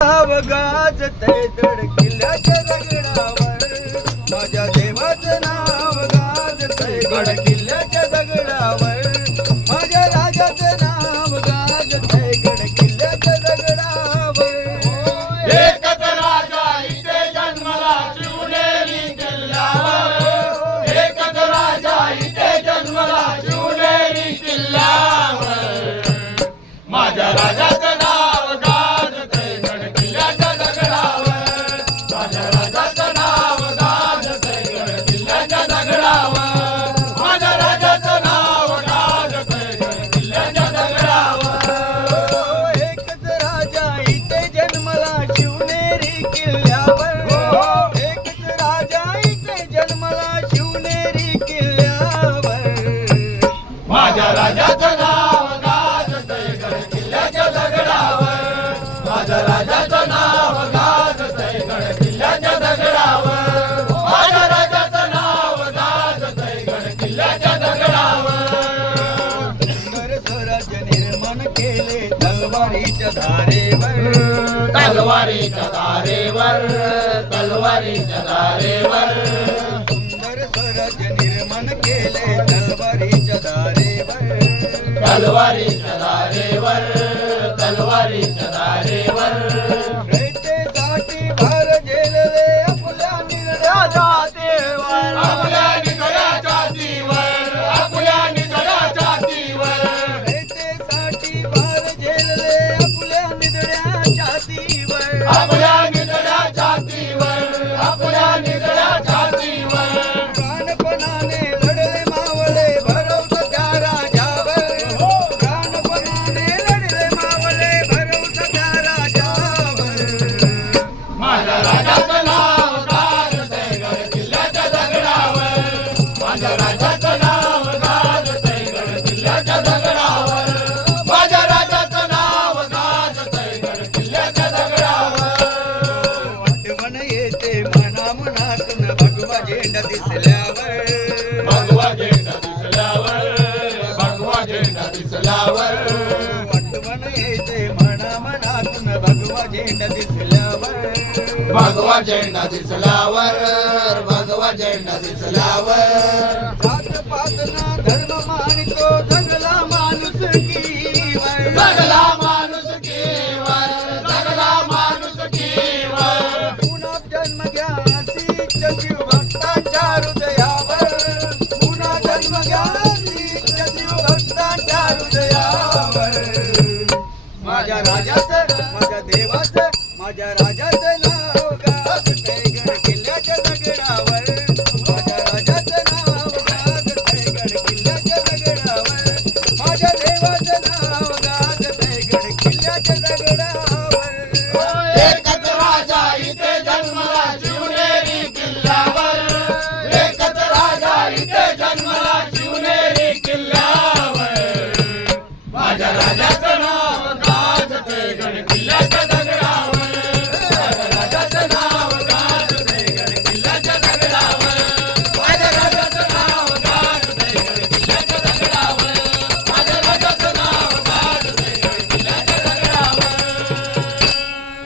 गाजतय दड किल्ल्याच्या दगडावर माझ्या देवाचं नाव गाजतय गड किल्ल्याच्या दगडावर माझ्या राजाचं नाव गाजतय गड किल्ल्याच्या दगडावर एकच राजा इथे जन्मला शिवनेरी किल्ल्यावर एकच राजा इथे जन्मला शिवनेरी किल्ल्यावर माझ्या राजाचं नाव गाजतय गड किल्ल्याच्या दगडावर माझ्या राजाचं नाव गाजतय गड किल्ल्याच्या दगडावर माझ्या राजाचं नाव गाजतय गड किल्ल्याच्या दगडावर एकच राजा इथे जन्मला शिवनेरी किल्ल्यावर एकच राजा इथे जन्मला शिवनेरी किल्ल्यावर माझ्या राजाचं नाव गाजतय गड किल्ल्याच्या दगडावर माझ्या राजाचं नाव गाजतय गड किल्ल्याच्या दगडावर माझ्या राजाचं नाव गाजतय गड किल्ल्याच्या दगडावर सुंदर स्वराज्य निर्माण केले तलवारीच्या धारेवर तलवारीच्या धारेवर तलवारीच्या धारेवर सुंदर स्वराज्य निर्माण केले तलवारीच्या धारेवर तलवारीच्या धारेवर तलवारीच्या धारेवर रयतेसाठी भार झेलले आपल्या निळ्या जातीवर आपल्या निधड्या छातीवर आपल्या निधड्या छातीवर रयतेसाठी भार झेलले आपल्या निळ्या जातीवर आपल्या निधड्या छातीवर आपल्या निधड्या छातीवर प्राणपणाने लढले मावळे भरवत त्या राजावर प्राणपणाने लढले मावळे भरवत त्या राजावर माझ्या राजाचं नाव गाजतय गड किल्ल्याच्या दगडावर माझ्या राजाचं नाव गाजतय गड किल्ल्याच्या दगडावर माझ्या राजाचं नाव गाजतय गड किल्ल्याच्या दगडावर आठवण येते मना मनातून भगवा झेंडा दिसल्यावर भगवा झेंडा दिसल्यावर भगवा झेंडा दिसल्यावर आठवण येते मना मनातून भगवा झेंडा दिसल्यावर भगवा झेंडा दिसल्यावर भगवा झेंडा दिसल्यावर जात पातना धर्म मानितो जगला माणुसकीवर जगला माणूस केवर जगला माणूस केवर पुन्हा जन्म घ्या शीच शिवभक्तांच्या हृदयावर पुन्हा जन्म घ्या शीच शिवभक्तांच्या हृदयावर माझ्या राजाचं माझ्या देवाचं माझ्या राजाचं नाव गाजतय गड किल्ल्याच्या दगडावर माझ्या राजाचं नाव गाजतय गड किल्ल्याच्या दगडावर माझ्या देवाचं नाव